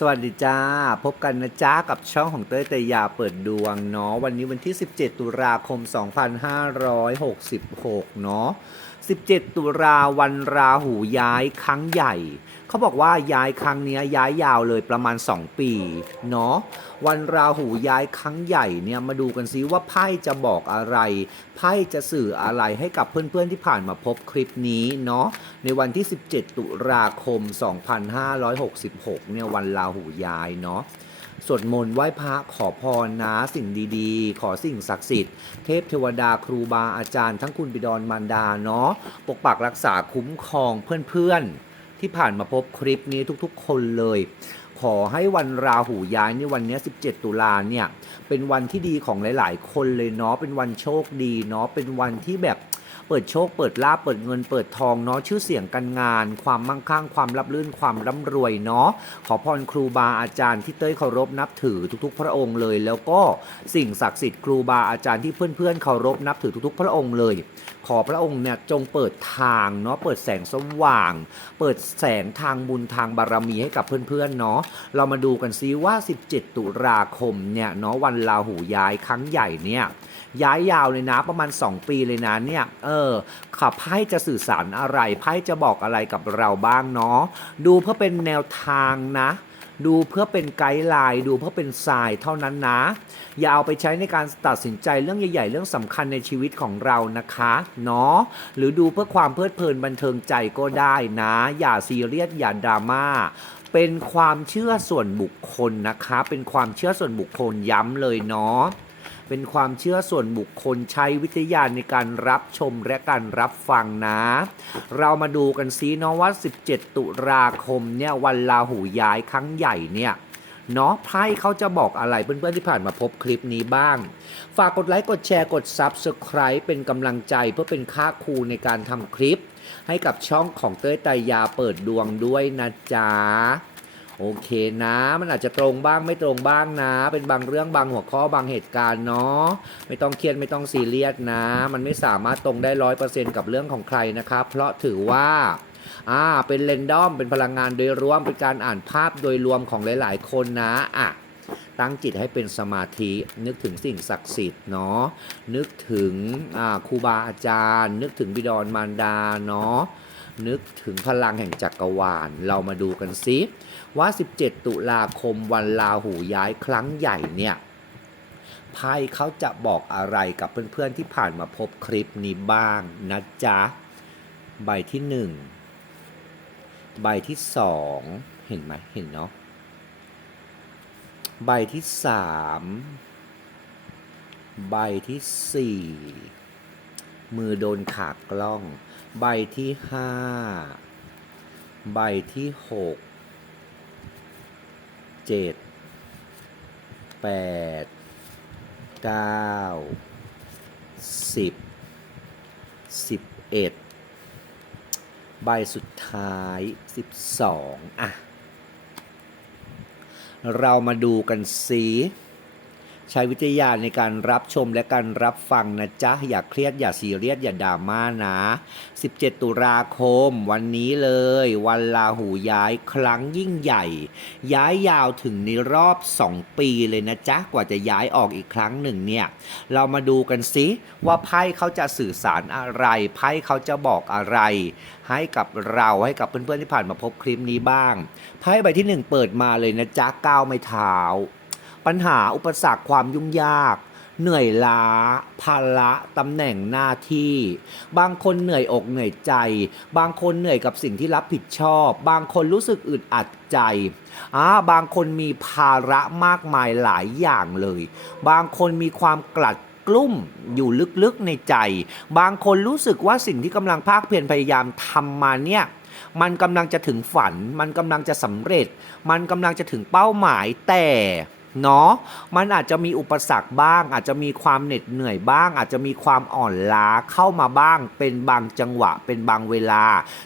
สวัสดีจ้า พบกันนะจ้ากับช่องของเต้ยเตยยาเปิดดวงเนาะวันนี้วันที่ 17 ตุลาคม 2566 เนาะ 17 ตุลาวันราหูย้ายครั้งใหญ่ เขาบอกว่าย้ายครั้งนี้ยย้ายยาวเลยประมาณ 2 ปีเนาะวันราหูย้ายครั้งใหญ่เนี่ยมาดูกันซิว่าไพ่จะบอกอะไรไพ่จะสื่ออะไรให้กับเพื่อนๆที่ผ่านมาพบคลิปนี้เนาะในวันที่ 17 ตุลาคม 2566เนี่ยวันราหูย้ายเนาะ สวดมนต์ไหว้พระขอพรนะสิ่งดีๆ ขอสิ่งศักดิ์สิทธิ์เทพเทวดาครูบาอาจารย์ทั้งคุณบิดรมารดาเนาะปกปักรักษาคุ้มครองเพื่อนๆ ที่ผ่านมาพบคลิปนี้ทุกๆ คนเลย ขอให้วันราหูย้ายในวันนี้ 17 ตุลาเนี่ยเป็นวันที่ดีของหลาย ๆ คนเลยเนาะเป็นวันโชคดีเนาะเป็นวันที่แบบ เปิดโชค เปิดลาบเปิดเงิน เปิดทองเนาะ ชื่อเสียงการงาน ความมั่งคั่ง ความรับรื่น ความร่ำรวยเนาะ ขอพรครูบาอาจารย์ที่เต้ยเคารพนับถือทุกๆ พระองค์เลย แล้วก็สิ่งศักดิ์สิทธิ์ครูบาอาจารย์ที่เพื่อนๆ เคารพนับถือทุกๆ พระองค์เลย ขอพระองค์เนี่ยจงเปิดทางเนาะ เปิดแสงสว่าง เปิดแสงทางบุญทางบารมีให้กับเพื่อนๆ เนาะ เรามาดูกันซิว่า 17 ตุลาคมเนี่ยเนาะวันลาหูย้ายครั้งใหญ่เนี่ย ย้ายยาวเลยนะประมาณ 2 ปีเลยนะเนี่ยเออขับไพ่จะสื่อสารอะไรไพ่จะบอกอะไรกับเราบ้างเนาะดูเพื่อเป็นแนวทางนะ ดูเพื่อเป็นไกด์ไลน์ดูเพื่อเป็นทรายเท่านั้นนะ อย่าเอาไปใช้ในการตัดสินใจเรื่องใหญ่ ๆ เรื่องสำคัญในชีวิตของเรานะคะเนาะหรือดูเพื่อความเพลิดเพลินบันเทิงใจก็ได้นะ อย่าซีเรียสอย่าดราม่าเป็นความเชื่อส่วนบุคคลนะคะ เป็นความเชื่อส่วนบุคคลย้ำเลยเนาะ เป็นความเชื่อส่วนบุคคลใช้วิทยาในการรับชมและการรับฟังนะ เรามาดูกันซิเนาะว่า 17 ตุลาคมเนี่ยวันลาหูย้ายครั้งใหญ่เนี่ยเนาะไพ่เขาจะบอกอะไรเพื่อนๆที่ผ่านมาพบคลิปนี้บ้าง ฝากกดไลค์กดแชร์กด Subscribe เป็นกำลังใจเพื่อเป็นค่าครูในการทำคลิป ให้กับช่องของเต้ยไตยาเปิดดวงด้วยนะจ๊ะ โอเคนะ มันอาจจะตรงบ้างไม่ตรงบ้างนะ เป็นบางเรื่องบางหัวข้อบางเหตุการณ์เนาะไม่ต้องเครียดไม่ต้องซีเรียสนะ มันไม่สามารถตรงได้ร้อยเปอร์เซ็นต์กับเรื่องของใครนะครับ เพราะถือว่าอ่าเป็นเรนดอมเป็นพลังงานโดยรวมเป็นการอ่านภาพโดยรวมของหลาย ๆ คนนะอะตั้งจิตให้เป็นสมาธิ นึกถึงสิ่งศักดิ์สิทธิ์เนาะนึกถึงอ่าครูบาอาจารย์ นึกถึงบิดรมารดาเนาะนึกถึงพลังแห่งจักรวาล เรามาดูกันซิ ว่า 17 ตุลาคมวันลาหูย้ายครั้งใหญ่เนี่ยไพ่เขาจะบอกอะไรกับเพื่อนๆที่ผ่านมาพบคลิปนี้บ้างนะจ๊ะ ใบที่หนึ่งใบที่สองเห็นไหมเห็นเนาะใบที่สามใบที่สี่มือโดนขากล้อง ใบที่ห้าใบที่หก เจ็ดแปดเก้าสิบสิบเอ็ดใบสุดท้ายสิบสอะ เรามาดูกันสิ ใช้วิทยาในการรับชมและการรับฟังนะจ๊ะ อย่าเครียดอย่าซีเรียสอย่าดราม่านะ 17 ตุลาคม วันนี้เลย วันลาหูย้ายครั้งยิ่งใหญ่ ย้ายยาวถึงในรอบ 2 ปีเลยนะจ๊ะ กว่าจะย้ายออกอีกครั้งหนึ่งเนี่ย เรามาดูกันสิว่าไพ่เขาจะสื่อสารอะไร ไพ่เขาจะบอกอะไร ให้กับเราให้กับเพื่อนๆที่ผ่านมาพบคลิปนี้บ้างไพ่ใบที่หนึ่งเปิดมาเลยนะจ๊ะก้าวไม่เท้า ปัญหาอุปสรรคความยุ่งยาก เหนื่อยล้า ภาระตำแหน่งหน้าที่ บางคนเหนื่อยอกเหนื่อยใจ บางคนเหนื่อยกับสิ่งที่รับผิดชอบ บางคนรู้สึกอึดอัดใจอ่าบางคนมีภาระมากมายหลายอย่างเลย บางคนมีความกลัดกลุ้มอยู่ลึกๆในใจ บางคนรู้สึกว่าสิ่งที่กำลังภาคเพียรพยายามทำมาเนี่ยมันกำลังจะถึงฝัน มันกำลังจะสำเร็จ มันกำลังจะถึงเป้าหมายแต่ เนาะมันอาจจะมีอุปสรรคบ้าง อาจจะมีความเหน็ดเหนื่อยบ้าง อาจจะมีความอ่อนล้าเข้ามาบ้าง เป็นบางจังหวะ เป็นบางเวลา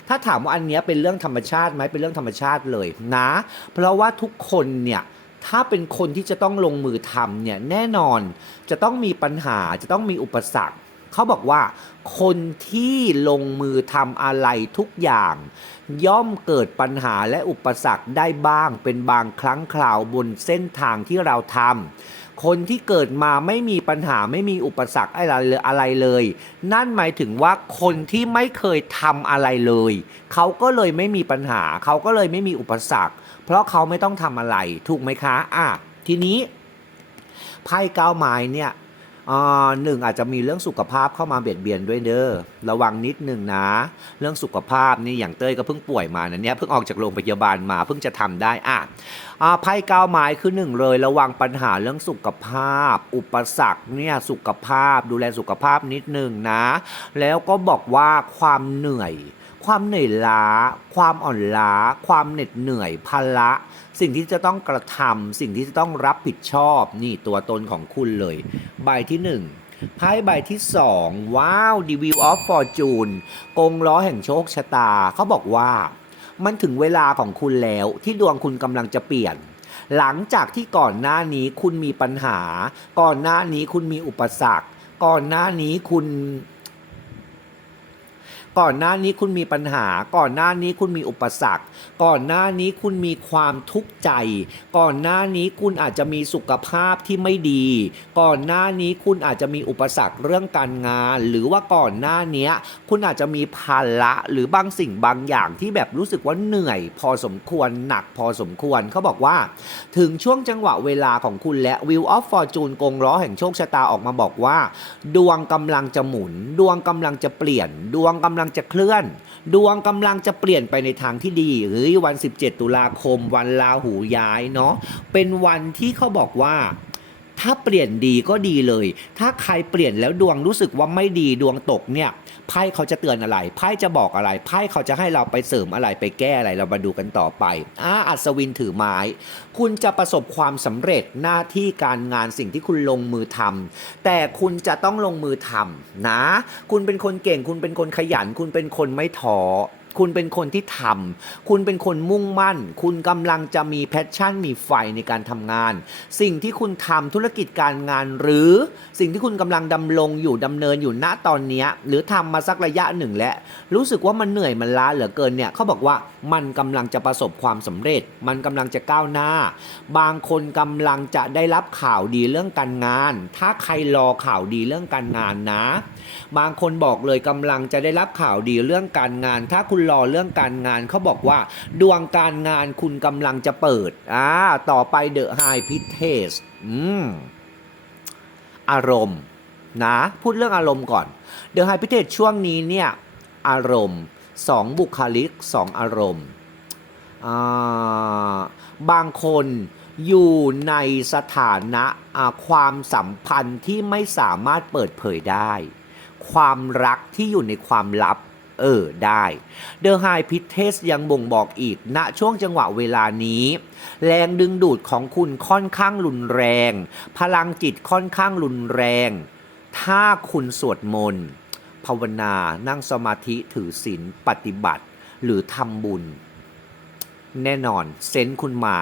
ถ้าถามว่าอันเนี้ยเป็นเรื่องธรรมชาติไหมเป็นเรื่องธรรมชาติเลยนะ เพราะว่าทุกคนเนี่ยถ้าเป็นคนที่จะต้องลงมือทำเนี่ยแน่นอนจะต้องมีปัญหาจะต้องมีอุปสรรคเขาบอกว่า คนที่ลงมือทำอะไรทุกอย่าง ย่อมเกิดปัญหาและอุปสรรคได้บ้างเป็นบางครั้งคราวบนเส้นทางที่เราทำคนที่เกิดมาไม่มีปัญหาไม่มีอุปสรรคอะไรเลยอะไรเลย นั่นหมายถึงว่าคนที่ไม่เคยทำอะไรเลย เขาก็เลยไม่มีปัญหา เขาก็เลยไม่มีอุปสรรค เพราะเขาไม่ต้องทำอะไร ถูกไหมคะ อะ ทีนี้ไพ่เก้าไม้เนี่ย หนึ่งอาจจะมีเรื่องสุขภาพเข้ามาเบียดเบียนด้วยเด้อระวังนิดหนึ่งนะ เรื่องสุขภาพนี่อย่างเต้ยก็เพิ่งป่วยมานะเนี่ยเพิ่งออกจากโรงพยาบาลมาเพิ่งจะทำได้อะอ่าไพ่เก้าไม้คือหนึ่งเลย ระวังปัญหาเรื่องสุขภาพ อุปสรรคเนี่ยสุขภาพดูแลสุขภาพนิดหนึ่งนะ แล้วก็บอกว่าความเหนื่อย ความเหนื่อยล้า ความอ่อนล้า ความเหน็ดเหนื่อยภาระ สิ่งที่จะต้องกระทำสิ่งที่จะต้องรับผิดชอบ นี่ตัวตนของคุณเลย ใบที่หนึ่งไพ่ใบที่สองว้าว The Wheel of Fortune กงล้อแห่งโชคชะตา เขาบอกว่า มันถึงเวลาของคุณแล้วที่ดวงคุณกำลังจะเปลี่ยน หลังจากที่ก่อนหน้านี้คุณมีปัญหา ก่อนหน้านี้คุณมีอุปสรรค ก่อนหน้านี้คุณ ก่อนหน้านี้คุณมีปัญหา ก่อนหน้านี้คุณมีอุปสรรค ก่อนหน้านี้คุณมีความทุกข์ใจ ก่อนหน้านี้คุณอาจจะมีสุขภาพที่ไม่ดี ก่อนหน้านี้คุณอาจจะมีอุปสรรคเรื่องการงาน หรือว่าก่อนหน้านี้คุณอาจจะมีภาระหรือบางสิ่งบางอย่างที่แบบรู้สึกว่าเหนื่อย พอสมควรหนักพอสมควรเขาบอกว่า ถึงช่วงจังหวะเวลาของคุณและ Wheel of Fortune กงล้อแห่งโชคชะตาออกมาบอกว่า ดวงกำลังจะหมุน ดวงกำลังจะเปลี่ยน ดวงกำลังำลังจะเคลื่อน ดวงกำลังจะเปลี่ยนไปในทางที่ดีเฮ้ยวัน 17 ตุลาคม วันลาหูย้ายเนาะเป็นวันที่เขาบอกว่าถ้าเปลี่ยนดีก็ดีเลย ถ้าใครเปลี่ยนแล้วดวงรู้สึกว่าไม่ดีดวงตกเนี่ย ไพ่เขาจะเตือนอะไร ไพ่จะบอกอะไร ไพ่เขาจะให้เราไปเสริมอะไรไปแก้อะไรเรามาดูกันต่อไปอาอัศวินถือไม้ คุณจะประสบความสำเร็จหน้าที่การงานสิ่งที่คุณลงมือทำแต่คุณจะต้องลงมือทำนะ คุณเป็นคนเก่ง คุณเป็นคนขยัน คุณเป็นคนไม่ท้อ คุณเป็นคนที่ทำ คุณเป็นคนมุ่งมั่น คุณกำลังจะมีแพชชั่น มีไฟในการทำงาน สิ่งที่คุณทำธุรกิจการงาน หรือสิ่งที่คุณกำลังดำรงอยู่ดำเนินอยู่ณตอนนี้ หรือทำมาสักระยะหนึ่งแล้ว รู้สึกว่ามันเหนื่อยมันล้าเหลือเกินเนี่ยเขาบอกว่ามันกำลังจะประสบความสำเร็จ มันกำลังจะก้าวหน้า บางคนกำลังจะได้รับข่าวดีเรื่องการงาน ถ้าใครรอข่าวดีเรื่องการงานนะ บางคนบอกเลยกำลังจะได้รับข่าวดีเรื่องการงาน ถ้าคุณรอเรื่องการงานเขาบอกว่า ดวงการงานคุณกำลังจะเปิดอ่าต่อไปเดอะไฮพิเทสอืมอารมณ์นะ พูดเรื่องอารมณ์ก่อนเดอะไฮพิเทสช่วงนี้เนี่ย อารมณ์สองบุคลิกสองอารมณ์าบางคนอยู่ในสถานะความสัมพันธ์ที่ไม่สามารถเปิดเผยได้ ความรักที่อยู่ในความลับ เออได้เดอะไฮพิเทสยังบ่งบอกอีกณช่วงจังหวะเวลานี้ แรงดึงดูดของคุณค่อนข้างรุนแรง พลังจิตค่อนข้างรุนแรง ถ้าคุณสวดมนต์ภาวนานั่งสมาธิถือศีลปฏิบัติ หรือทำบุญ แน่นอน เซนคุณมา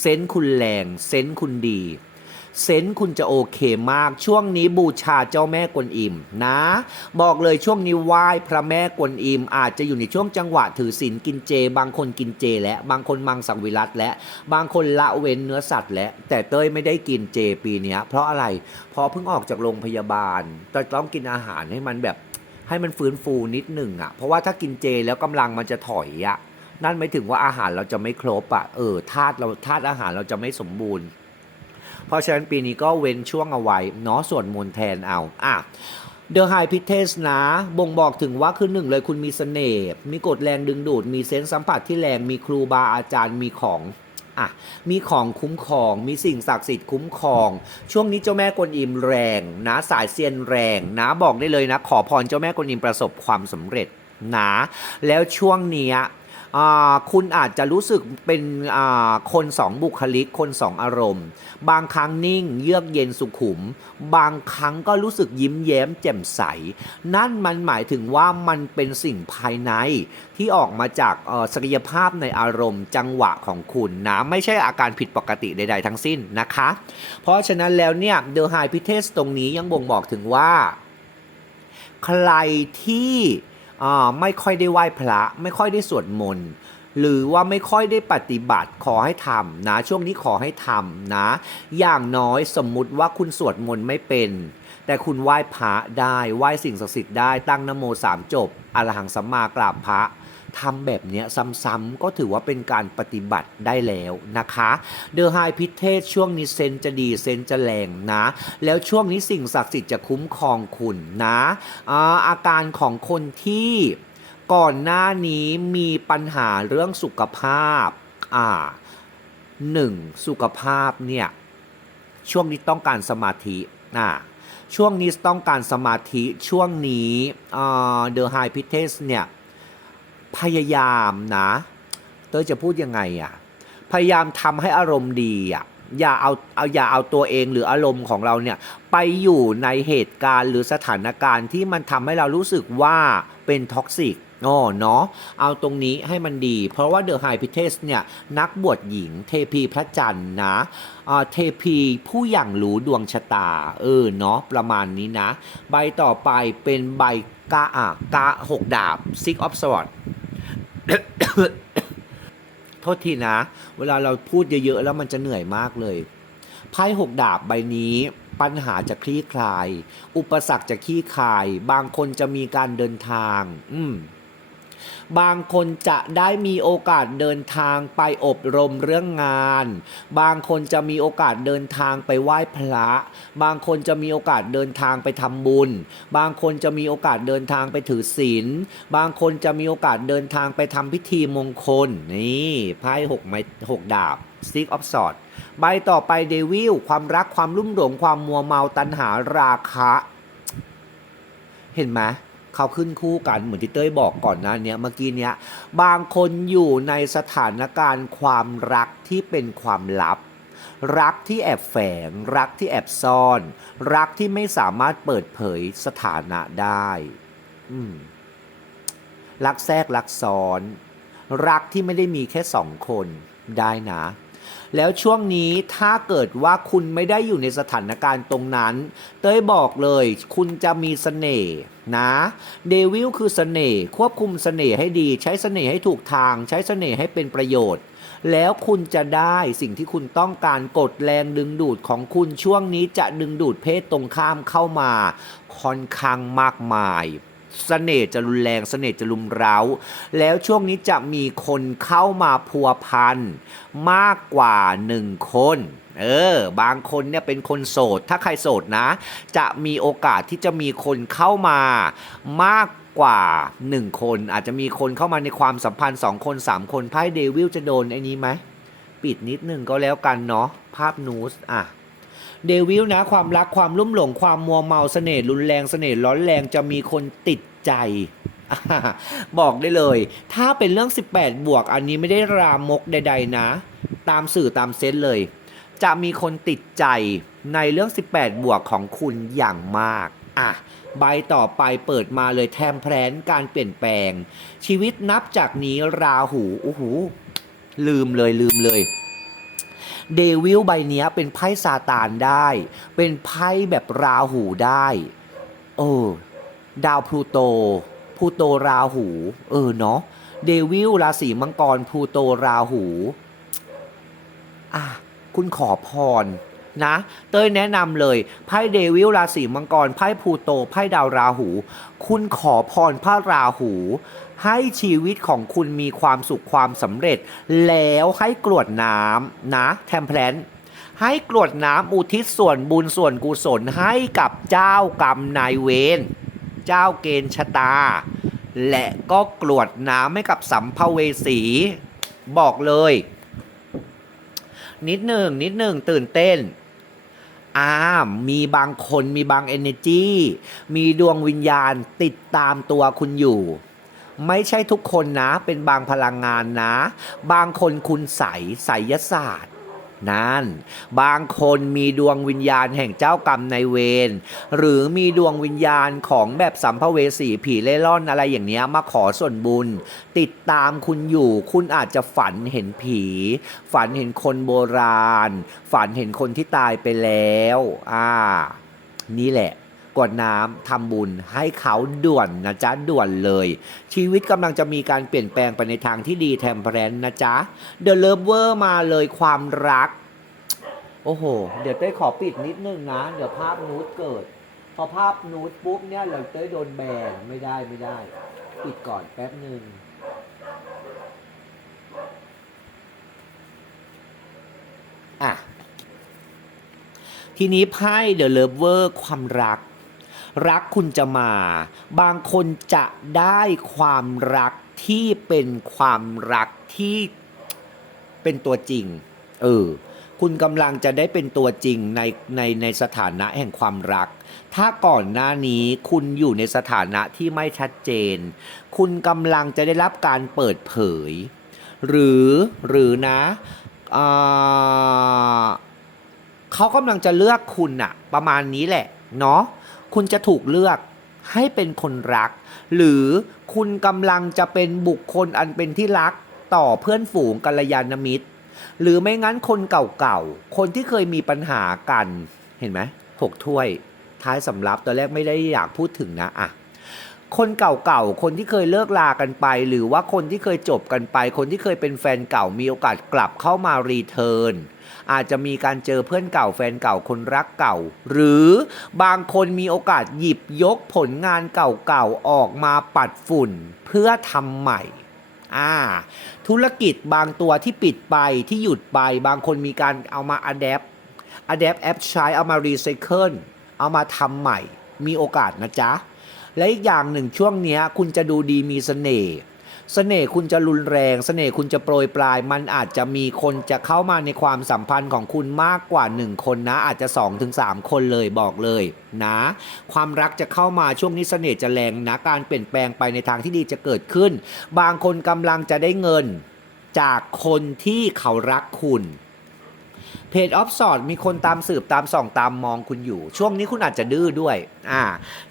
เซนคุณแรง เซนคุณดี เซนคุณจะโอเคมาก ช่วงนี้บูชาเจ้าแม่กวนอิมนะ บอกเลยช่วงนี้ไหว้พระแม่กวนอิม อาจจะอยู่ในช่วงจังหวะถือศีลกินเจ บางคนกินเจ และบางคนมังสังวิรัตและ บางคนละเว้นเนื้อสัตว์และ แต่เต้ยไม่ได้กินเจปีนี้เพราะอะไรเพราะเพิ่งออกจากโรงพยาบาลต,ต้องกินอาหารให้มันแบบให้มันฟื้นฟูนิดหนึ่งอะ เพราะว่าถ้ากินเจแล้วกำลังมันจะถอยอะนั่นไม่ถึงว่าอาหารเราจะไม่ครบอะเออธาตุเราธาตุอาหารเราจะไม่สมบูรณ์ เพราะฉะนั้นปีนี้ก็เว้นช่วงเอาไว้เนาะส่วนมนต์แทนเอาอะเดอะไฮพิเทสนะ บ่งบอกถึงว่าคือหนึ่งเลยคุณมีเสน่ห์มีกฎแรงดึงดูด มีเซนส์สัมผัสที่แรงมีครูบาอาจารย์มีของอะมีของคุ้มครอง มีสิ่งศักดิ์สิทธิ์คุ้มครอง ช่วงนี้เจ้าแม่กวนอิมแรงนะสายเซียนแรงนะบอกได้เลยนะ ขอพรเจ้าแม่กวนอิมประสบความสำเร็จนะแล้วช่วงเนี้ย คุณอาจจะรู้สึกเป็นคนสองบุคลิก คนสองอารมณ์ บางครั้งนิ่งเยือกเย็นสุขุม บางครั้งก็รู้สึกยิ้มแย้มแจ่มใส นั่นมันหมายถึงว่ามันเป็นสิ่งภายในที่ออกมาจากศักยภาพในอารมณ์ จังหวะของคุณนะไม่ใช่อาการผิดปกติใด ๆ ทั้งสิ้นนะคะ เพราะฉะนั้นแล้วเนี่ยเดอะไฮพิเทสตรงนี้ยังบ่งบอกถึงว่า ใครที่ ไม่ค่อยได้ไหว้พระ ไม่ค่อยได้สวดมนต์หรือว่าไม่ค่อยได้ปฏิบัติขอให้ทำนะช่วงนี้ขอให้ทำนะ อย่างน้อยสมมุติว่าคุณสวดมนต์ไม่เป็น แต่คุณไหว้พระได้ไหว้สิ่งศักดิ์สิทธิ์ได้ตั้งนโมสามจบอรหังสัมมากราบพระ ทำแบบเนี้ยซ้ำๆก็ถือว่าเป็นการปฏิบัติได้แล้วนะคะเดอะไฮพิเทศช่วงนี้เซนจะดีเซนจะแรงนะ แล้วช่วงนี้สิ่งศักดิ์สิทธิ์จะคุ้มครองคุณนะอาอาการของคนที่ก่อนหน้านี้มีปัญหาเรื่องสุขภาพอ่าหนึ่งสุขภาพเนี่ยช่วงนี้ต้องการสมาธิอ่าช่วงนี้ต้องการสมาธิช่วงนี้เดอะไฮพิเทสเนี่ย พยายามนะเต้ยจะพูดยังไงอะพยายามทำให้อารมณ์ดีอะอย่าเอาเอาอย่าเอาตัวเองหรืออารมณ์ของเราเนี่ยไปอยู่ในเหตุการณ์หรือสถานการณ์ที่มันทำให้เรารู้สึกว่าเป็นท็อกซิกอ๋อเนาะเอาตรงนี้ให้มันดี เพราะว่าเดอะไฮพิเทสเนี่ย นักบวชหญิงเทพีพระจันทร์นะอ่าเทพีผู้อย่างรู้ดวงชะตา เออเนาะประมาณนี้นะ ใบต่อไปเป็นใบกาอะกาหกดาบ Six of Swords โทษทีนะ เวลาเราพูดเยอะๆแล้วมันจะเหนื่อยมากเลยไพ่หกดาบใบนี้ปัญหาจะคลี่คลาย อุปสรรคจะคลี่คลาย บางคนจะมีการเดินทาง อืม บางคนจะได้มีโอกาสเดินทางไปอบรมเรื่องงาน บางคนจะมีโอกาสเดินทางไปไหว้พระ บางคนจะมีโอกาสเดินทางไปทำบุญ บางคนจะมีโอกาสเดินทางไปถือศีล บางคนจะมีโอกาสเดินทางไปทำพิธีมงคล นี่ไพ่หกไม้หกดาบ Six of Swords ใบต่อไปเดวิลความรักความรุ่มหลงความมัวเมาตัณหาราคะ เห็นไหม เขาขึ้นคู่กันเหมือนที่เต้ยบอกก่อนหนะเนี้ยเมื่อกี้เนี้ยบางคนอยู่ในสถานการณ์ความรักที่เป็นความลับ รักที่แอบแฝง รักที่แอบซ่อน รักที่ไม่สามารถเปิดเผยสถานะได้อืรักแทรกรักซ้อน รักที่ไม่ได้มีแค่สองคนได้นะ แล้วช่วงนี้ถ้าเกิดว่าคุณไม่ได้อยู่ในสถานการณ์ตรงนั้น เต้ยบอกเลย คุณจะมีเสน่ห์นะเดวิลคือเสน่ห์ควบคุมเสน่ห์ให้ดี ใช้เสน่ห์ให้ถูกทาง ใช้เสน่ห์ให้เป็นประโยชน์ แล้วคุณจะได้สิ่งที่คุณต้องการกดแรงดึงดูดของคุณช่วงนี้จะดึงดูดเพศตรงข้ามเข้ามาค่อนข้างมากมาย เสน่ห์จะรุนแรงเสน่ห์จะลุมเร้า แล้วช่วงนี้จะมีคนเข้ามาพัวพันมากกว่าหนึ่งคนเออบางคนเนี่ยเป็นคนโสด ถ้าใครโสดนะ จะมีโอกาสที่จะมีคนเข้ามามากกว่าหนึ่งคน อาจจะมีคนเข้ามาในความสัมพันธ์สองคนสามคนไพ่เดวิลจะโดนไอ้นี้ไหม ปิดนิดนึงก็แล้วกันเนาะภาพนูสอะ เดวิลนะความรักความลุ่มหลงความมัวเมาเสน่ห์รุนแรงเสน่ห์ร้อนแรงจะมีคนติดใจอบอกได้เลย ถ้าเป็นเรื่อง 18 บวก อันนี้ไม่ได้รามกใด ๆ นะ ตามสื่อตามเซนส์เลย จะมีคนติดใจในเรื่อง 18 บวกของคุณอย่างมากอะใบต่อไปเปิดมาเลยแทมแพลนการเปลี่ยนแปลง ชีวิตนับจากนี้ราหูโอ้โหลืมเลยลืมเลย เดวิลใบนี้เป็นไพ่ซาตานได้ เป็นไพ่แบบราหูได้เออดาวพลูโตพลูโตราหู เออเนาะเดวิลราศีมังกรพลูโตราหู อะคุณขอพรนะ เต้ยแนะนำเลยไพ่เดวิลราศีมังกรไพ่พลูโตไพ่ดาวราหู คุณขอพรพระราหู ให้ชีวิตของคุณมีความสุขความสำเร็จ แล้วให้กรวดน้ำนะแทมเพลนให้กรวดน้ำอุทิศส่วนบุญส่วนกุศลให้กับเจ้ากรรมนายเวรเจ้าเกณฑ์ชะตา และก็กรวดน้ำให้กับสัมภเวสี บอกเลย นิดหนึ่งนิดหนึ่งตื่นเต้นอ้ามมีบางคนมีบาง energy มีดวงวิญญาณติดตามตัวคุณอยู่ ไม่ใช่ทุกคนนะ เป็นบางพลังงานนะ บางคนคุณใสไสยศาสตร์นั่น บางคนมีดวงวิญญาณแห่งเจ้ากรรมในายเวรหรือมีดวงวิญญาณของแบบสัมภเวสีผีเล่ร่อนอะไรอย่างเนี้ยมาขอส่วนบุญ ติดตามคุณอยู่ คุณอาจจะฝันเห็นผี ฝันเห็นคนโบราณ ฝันเห็นคนที่ตายไปแล้ว อ่า นี่แหละ กวดน้ำทำบุญให้เขาด่วนนะจ๊ะด่วนเลย ชีวิตกำลังจะมีการเปลี่ยนแปลงไปในทางที่ดีแทมเพรนนะจ๊ะเดอะเลิฟเวอร์มาเลยความรัก โอ้โห เดี๋ยวเต้ขอปิดนิดนึงนะ เดี๋ยวภาพนูดเกิด พอภาพนูดปุ๊บเนี่ยเราเต้โดนแบนไม่ได้ไม่ได้ ปิดก่อนแป๊บหนึ่งอะทีนี้ไพ่เดอะเลิฟเวอร์ความรัก รักคุณจะมา บางคนจะได้ความรักที่เป็นความรักที่เป็นตัวจริง เออ คุณกำลังจะได้เป็นตัวจริงในในในสถานะแห่งความรัก ถ้าก่อนหน้านี้คุณอยู่ในสถานะที่ไม่ชัดเจน คุณกำลังจะได้รับการเปิดเผย หรือหรือนะอ่าเขากำลังจะเลือกคุณอะประมาณนี้แหละ เนาะ คุณจะถูกเลือกให้เป็นคนรัก หรือคุณกำลังจะเป็นบุคคลอันเป็นที่รักต่อเพื่อนฝูงกัลยาณมิตร หรือไม่งั้นคนเก่าๆ คนที่เคยมีปัญหากันเห็นไหมถกถ้วย ท้ายสำรับตอนแรกไม่ได้อยากพูดถึงนะอะคนเก่าๆ คนที่เคยเลิกลากันไป หรือว่าคนที่เคยจบกันไป คนที่เคยเป็นแฟนเก่ามีโอกาสกลับเข้ามารีเทิร์น อาจจะมีการเจอเพื่อนเก่าแฟนเก่าคนรักเก่า หรือบางคนมีโอกาสหยิบยกผลงานเก่าๆออกมาปัดฝุ่นเพื่อทำใหม่อ่าธุรกิจบางตัวที่ปิดไปที่หยุดไป บางคนมีการเอามา adapt adapt app ใช้เอามา recycle เอามาทำใหม่ มีโอกาสนะจ๊ะ และอีกอย่างหนึ่งช่วงนี้คุณจะดูดีมีเสน่ห์ เสน่ห์คุณจะรุนแรง เสน่ห์คุณจะโปรยปลาย มันอาจจะมีคนจะเข้ามาในความสัมพันธ์ของคุณมากกว่า 1 คนนะ อาจจะ2-3ถึง3คนเลยบอกเลยนะ ความรักจะเข้ามาช่วงนี้เสน่ห์จะแรงนะการเปลี่ยนแปลงไปในทางที่ดีจะเกิดขึ้น บางคนกำลังจะได้เงิน จากคนที่เขารักคุณ จออฟสอดมีคนตามสืบตามส่องตามมองคุณอยู่ ช่วงนี้คุณอาจจะดื้อด้วยอ่า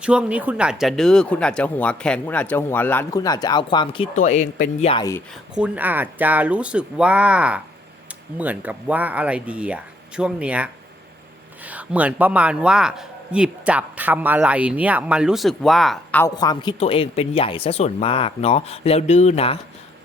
ช่วงนี้คุณอาจจะดื้อคุณอาจจะหัวแข็ง คุณอาจจะหัวรั้น คุณอาจจะเอาความคิดตัวเองเป็นใหญ่ คุณอาจจะรู้สึกว่าเหมือนกับว่าอะไรดีอะช่วงเนี้ยเหมือนประมาณว่าหยิบจับทำอะไรเนี่ยมันรู้สึกว่าเอาความคิดตัวเองเป็นใหญ่ซะส่วนมากเนาะแล้วดื้อนะ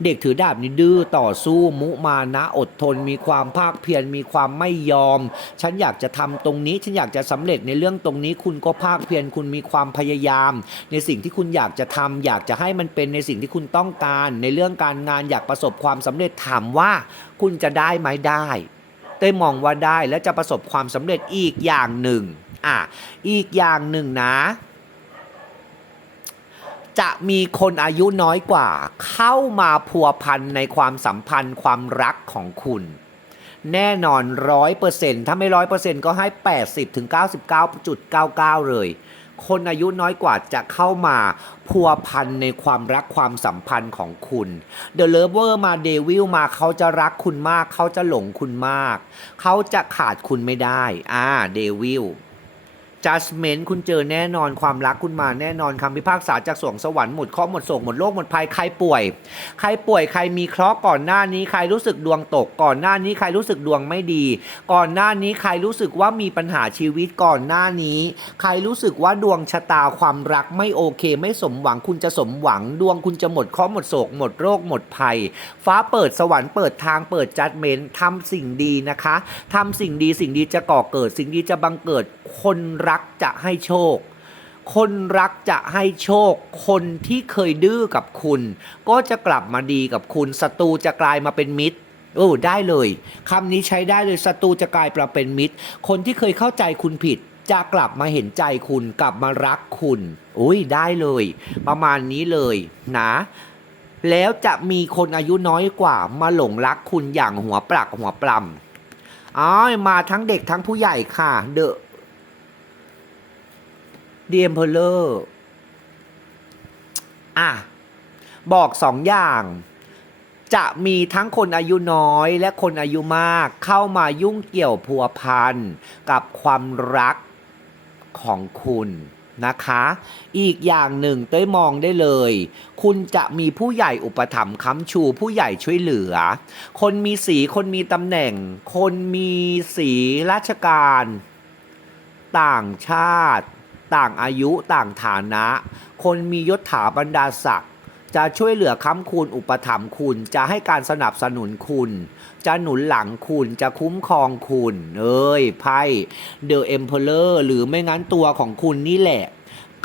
เด็กถือดาบนี่ดื้อต่อสู้มุมานะอดทน มีความภาคเพียรมีความไม่ยอม ฉันอยากจะทำตรงนี้ ฉันอยากจะสำเร็จในเรื่องตรงนี้ คุณก็ภาคเพียรคุณมีความพยายาม ในสิ่งที่คุณอยากจะทำอยากจะให้มันเป็นในสิ่งที่คุณต้องการ ในเรื่องการงานอยากประสบความสำเร็จถามว่า คุณจะได้ไหมได้เต้ยมองว่าได้และจะประสบความสำเร็จอีกอย่างหนึ่งอะอีกอย่างหนึ่งนะ จะมีคนอายุน้อยกว่า เข้ามาพัวพันในความสัมพันธ์ความรักของคุณ แน่นอนร้อยเปอร์เซ็นต์ถ้าไม่ร้อยเปอร์เซ็นต์ก็ให้แปดสิบถึงเก้าสิบเก้าจุดเก้าเก้าเลย คนอายุน้อยกว่าจะเข้ามาพัวพันในความรักความสัมพันธ์ของคุณเดอะเลิฟเวอร์มาเดวิลมาเขาจะรักคุณมาก เขาจะหลงคุณมาก เขาจะขาดคุณไม่ได้ อ่าเดวิล judgment คุณเจอแน่นอนความรักคุณมาแน่นอนคำพิพากษาจากสวงสวรรค์หมดเคราะห์หมดโศกหมดโรคหมดภัยใครป่วย ใครป่วยใครมีเคราะห์ก่อนหน้านี้ใครรู้สึกดวงตก ก่อนหน้านี้ใครรู้สึกดวงไม่ดี ก่อนหน้านี้ใครรู้สึกว่ามีปัญหาชีวิตก่อนหน้านี้ ใครรู้สึกว่าดวงชะตาความรักไม่โอเค ไม่สมหวังคุณจะสมหวัง ดวงคุณจะหมดเคราะห์หมดโศกหมดโรคหมดภัย ฟ้าเปิดสวรรค์เปิดทางเปิดจัดเมนทำสิ่งดีนะคะทำสิ่งดีสิ่งดีจะก่อเกิด สิ่งดีจะบังเกิดคนรัักจะให้โชค คนรักจะให้โชค คนที่เคยดื้อกับคุณ ก็จะกลับมาดีกับคุณศัตรูจะกลายมาเป็นมิตรโอ้ได้เลยคำนี้ใช้ได้เลยศัตรูจะกลายมาเป็นมิตร คนที่เคยเข้าใจคุณผิดจะกลับมาเห็นใจคุณกลับมารักคุณอุ้ยได้เลย ประมาณนี้เลยนะแล้วจะมีคนอายุน้อยกว่ามาหลงรักคุณอย่างหัวปลักหัวปลำอ๋อมาทั้งเด็กทั้งผู้ใหญ่ค่ะ เดอะ เดียมเพลเลอร์อะ บอกสองอย่าง จะมีทั้งคนอายุน้อยและคนอายุมากเข้ามายุ่งเกี่ยวพัวพันกับความรักของคุณนะคะ อีกอย่างหนึ่งเต้ยมองได้เลย คุณจะมีผู้ใหญ่อุปถัมภ์ค้ำชู ผู้ใหญ่ช่วยเหลือ คนมีสีคนมีตำแหน่ง คนมีสีราชการ ต่างชาติ ต่างอายุต่างฐานะ คนมียศถาบรรดาศักดิ์จะช่วยเหลือค้ำคุณอุปถัมภ์คุณจะให้การสนับสนุนคุณ จะหนุนหลังคุณจะคุ้มครองคุณ เอ้ยไพ่เดอะเอ็มเพลอร์หรือไม่งั้นตัวของคุณนี่แหละ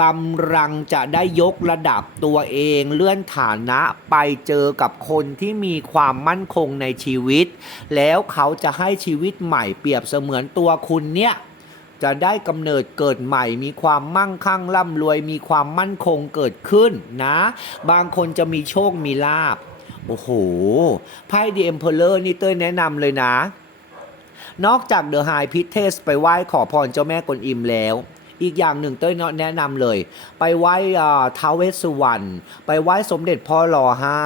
กำลังจะได้ยกระดับตัวเองเลื่อนฐานะไปเจอกับคนที่มีความมั่นคงในชีวิต แล้วเขาจะให้ชีวิตใหม่เปรียบเสมือนตัวคุณเนี่ย จะได้กำเนิดเกิดใหม่ มีความมั่งคั่งร่ำรวย มีความมั่นคงเกิดขึ้นนะ บางคนจะมีโชคมีลาบโอ้โหไพ่ดีเอ็มเพลอร์นี่เต้ยแนะนำเลยนะ นอกจากเดอะไฮพิทเทสไปไหว้ขอพรเจ้าแม่กวนอิมแล้วอีกอย่างหนึ่งเต้ยแนะนำเลย ไปไหว้ท้าวเวสสุวรรณไปไหว้สมเด็จพ่อรอห้า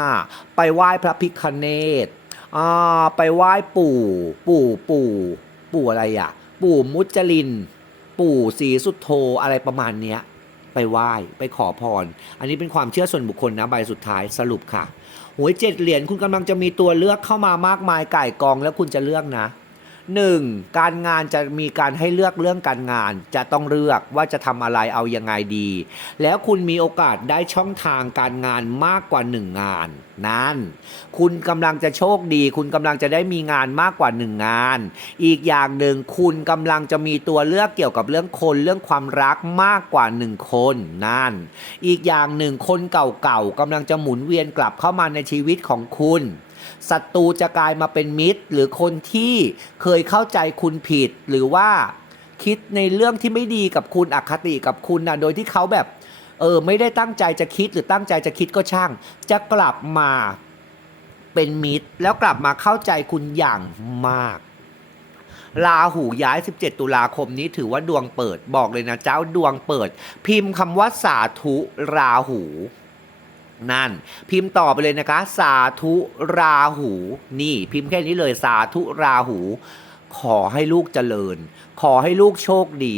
ไปไหว้พระพิคเนตอ่าไปไหว้ปู่ ปู่ปู่ ปู่อะไรอะ ปู่มุจลิน ปู่ศรีสุดโทอะไรประมาณเนี้ยไปไหว้ไปขอพร อันนี้เป็นความเชื่อส่วนบุคคลนะใบสุดท้ายสรุปค่ะหวยเจ็ดเหรียญคุณกำลังจะมีตัวเลือกเข้ามามากมายไก่กองแล้วคุณจะเลือกนะ หนึ่งการงานจะมีการให้เลือกเรื่องการงาน จะต้องเลือกว่าจะทำอะไรเอายังไงดี แล้วคุณมีโอกาสได้ช่องทางการงานมากกว่าหนึ่งงาน นั่นคุณกำลังจะโชคดี คุณกำลังจะได้มีงานมากกว่าหนึ่งงาน อีกอย่างหนึ่งคุณกำลังจะมีตัวเลือกเกี่ยวกับเรื่องคนเรื่องความรักมากกว่าหนึ่งคนนั่น อีกอย่างหนึ่งคนเก่าๆกำลังจะหมุนเวียนกลับเข้ามาในชีวิตของคุณ ศัตรูจะกลายมาเป็นมิตร หรือคนที่เคยเข้าใจคุณผิด หรือว่าคิดในเรื่องที่ไม่ดีกับคุณอคติกับคุณนะโดยที่เขาแบบเออไม่ได้ตั้งใจจะคิดหรือตั้งใจจะคิดก็ช่าง จะกลับมาเป็นมิตร แล้วกลับมาเข้าใจคุณอย่างมากราหูย้าย 17 ตุลาคมนี้ถือว่าดวงเปิดบอกเลยนะเจ้าดวงเปิด พิมพ์คำว่าสาธุราหู นั่น พิมพ์ต่อไปเลยนะคะ สาธุราหู นี่ พิมพ์แค่นี้เลยสาธุราหู ขอให้ลูกเจริญ ขอให้ลูกโชคดี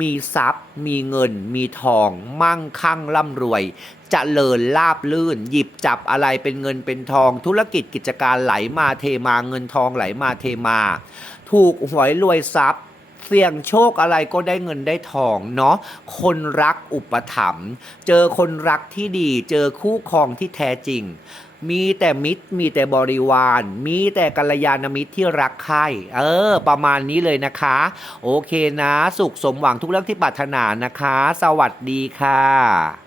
มีทรัพย์ มีเงิน มีทอง มั่งคั่งร่ำรวยเจริญลาบลื่น หยิบจับอะไรเป็นเงินเป็นทอง ธุรกิจกิจการไหลมาเทมาเงินทองไหลมาเทมา ถูกหวยรวยทรัพย์ เสี่ยงโชคอะไรก็ได้เงินได้ทองเนาะคนรักอุปถัมภ์เจอคนรักที่ดี เจอคู่ครองที่แท้จริง มีแต่มิตรมีแต่บริวาร มีแต่กัลยาณมิตรที่รักใคร่เออ ประมาณนี้เลยนะคะ โอเคนะ สุขสมหวังทุกเรื่องที่ปรารถนานะคะ สวัสดีค่ะ